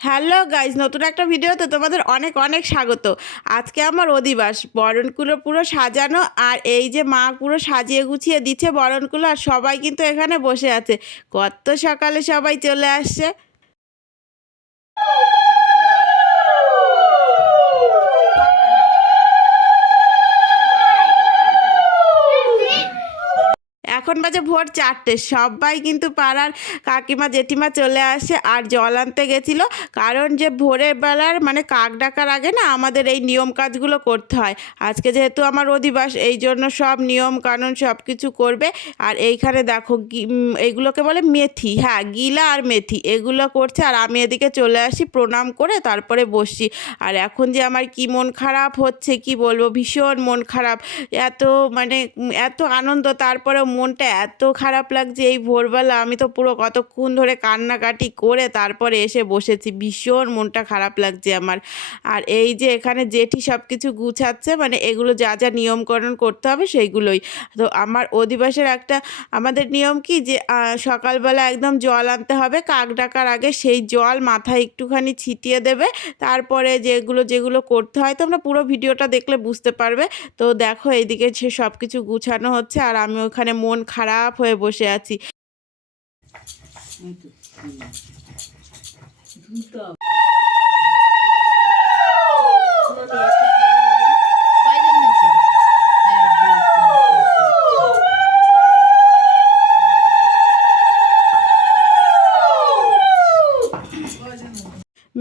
Hello guys নতুন একটা ভিডিওতে তোমাদের অনেক অনেক স্বাগত। আজকে আমার অধিবাস, বরণকুলো পুরো সাজানো আর এই যে মা পুরো সাজিয়ে গুছিয়ে দিচ্ছে বরণকুলো আর সবাই কিন্তু এখানে বসে আছে। কত সকালে সবাই চলে আসছে। এখন বাজে ভোর চারটে। সবাই কিন্তু পাড়ার কাকিমা, জেঠিমা চলে আসে আর জল আনতে গেছিল। কারণ যে ভোরের বেলার মানে কাক ডাকার আগে না আমাদের এই নিয়ম কাজগুলো করতে হয়। আজকে যেহেতু আমার অধিবাস, এই জন্য সব নিয়ম কানুন সব কিছু করবে। আর এইখানে দেখো এইগুলোকে বলে মেথি। হ্যাঁ গিলা আর মেথি, এগুলো করছে। আর আমি এদিকে চলে আসি, প্রণাম করে তারপরে বসছি আর এখন যে আমার কি মন খারাপ হচ্ছে, কি বলব? ভীষণ মন খারাপ। এত মানে এত আনন্দ তারপরে মনটা এত খারাপ লাগছে এই ভোরবেলা। আমি তো পুরো কতক্ষণ ধরে কান্নাকাটি করে তারপরে এসে বসেছি। ভীষণ মনটা খারাপ লাগছে আমার। আর এই যে এখানে জেঠি সব কিছু গুছাচ্ছে মানে এগুলো যা যা নিয়মকরণ করতে হবে সেইগুলোই। তো আমার অধিবাসের একটা, আমাদের নিয়ম কি যে সকালবেলা একদম জল আনতে হবে, কাক ডাকার আগে সেই জল মাথায় একটুখানি ছিটিয়ে দেবে। তারপরে যেগুলো যেগুলো করতে হয়, তোমরা পুরো ভিডিওটা দেখলে বুঝতে পারবে। তো দেখো, এইদিকে সে সব কিছু গুছানো হচ্ছে, আর আমি ওখানে মন খারাপ হয়ে বসে আছি।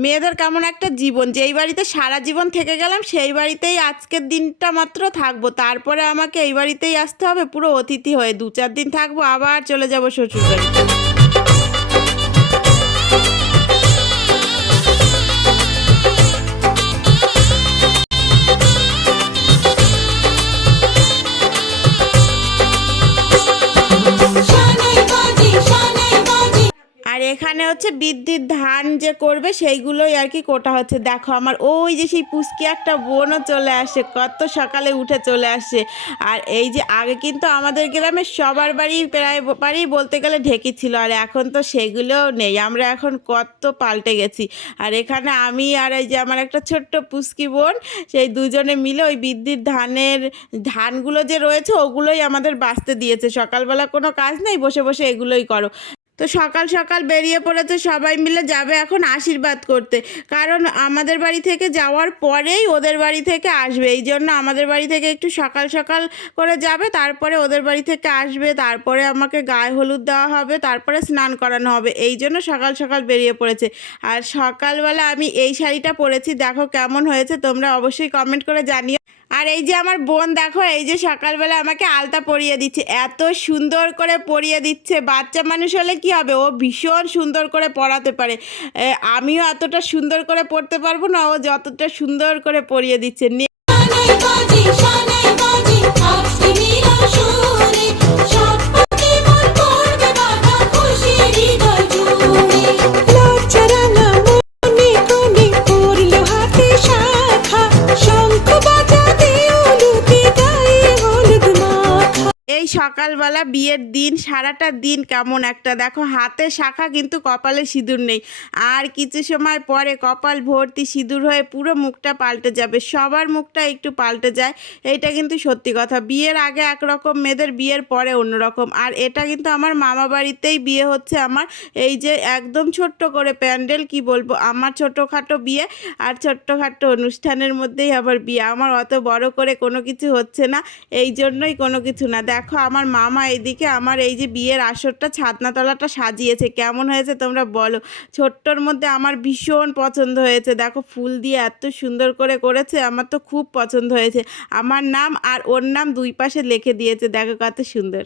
মেয়েদের কেমন একটা জীবন? যেই বাড়িতে সারা জীবন থেকে গেলাম, সেই বাড়িতেই আজকের দিনটা মাত্র থাকব। তারপরে আমাকে এই বাড়িতেই আসতে হবে, পুরো অতিথি হয়ে দু চার দিন থাকব, আবার চলে যাব শ্বশুর এখানে হচ্ছে বিদ্যুৎ ধান যে করবে সেইগুলোই আর কি কোটা হচ্ছে। দেখো আমার ওই যে সেই পুষ্কি একটা বোনও চলে আসে, কত সকালে উঠে চলে আসে। আর এই যে আগে কিন্তু আমাদের গ্রামে সবার বাড়ি প্রায় বাড়ি বলতে গেলে ঢেকি ছিল, আর এখন তো সেগুলোও নেই। আমরা এখন কত পাল্টে গেছি। আর এখানে আমি আর এই যে আমার একটা ছোট্ট পুচকি বোন, সেই দুজনে মিলে ওই বৃদ্ধির ধানের ধানগুলো যে রয়েছে ওগুলোই আমাদের বাঁচতে দিয়েছে। সকালবেলা কোনো কাজ নেই, বসে বসে এগুলোই করো। তো সকাল সকাল বেরিয়ে পড়েছে, সবাই মিলে যাবে এখন আশীর্বাদ করতে। কারণ আমাদের বাড়ি থেকে যাওয়ার পরেই ওদের বাড়ি থেকে আসবে। এই জন্য আমাদের বাড়ি থেকে একটু সকাল সকাল করে যাবে, তারপরে ওদের বাড়ি থেকে আসবে, তারপরে আমাকে গায়ে হলুদ দেওয়া হবে, তারপরে স্নান করানো হবে। এই জন্য সকাল সকাল বেরিয়ে পড়েছে। আর সকালবেলা আমি এই শাড়িটা পরেছি, দেখো কেমন হয়েছে, তোমরা অবশ্যই কমেন্ট করে জানিও। আর এই যে আমার বোন দেখো, এই যে সকালবেলা আমাকে আলতা পরিয়ে দিচ্ছে। এত সুন্দর করে পরিয়ে দিচ্ছে। বাচ্চা মানুষ হলে কি হবে? ও ভীষণ সুন্দর করে পড়াতে পারে। আমিও এতটা সুন্দর করে পড়তে পারব না, ও যতটা সুন্দর করে পরিয়ে দিচ্ছে। সকালবেলা বিয়ের দিন, সারাটা দিন কেমন একটা। দেখো, হাতে শাখা কিন্তু কপালে সিঁদুর নেই। আর কিছু সময় পরে কপাল ভর্তি সিঁদুর হয়ে পুরো মুখটা পাল্টে যাবে। সবার মুখটা একটু পাল্টে যায়, এইটা কিন্তু সত্যি কথা। বিয়ের আগে একরকম, মেয়েদের বিয়ের পরে অন্যরকম। আর এটা কিন্তু আমার মামা বাড়িতেই বিয়ে হচ্ছে আমার। এই যে একদম ছোট্ট করে প্যান্ডেল, কি বলব? আমার ছোটোখাটো বিয়ে আর ছোট্টখাটো অনুষ্ঠানের মধ্যেই আবার বিয়ে। আমার অত বড় করে কোনো কিছু হচ্ছে না। এই জন্যই কোনো কিছু না। দেখো, আমার মামা এদিকে আমার এই যে বিয়ের আসরটা ছাদনাতলাটা সাজিয়েছে। কেমন হয়েছে তোমরা বলো। ছোট্টর মধ্যে আমার ভীষণ পছন্দ হয়েছে। দেখো ফুল দিয়ে এত সুন্দর করে করেছে, আমার তো খুব পছন্দ হয়েছে। আমার নাম আর ওর নাম দুই পাশে লিখে দিয়েছে। দেখো কত সুন্দর।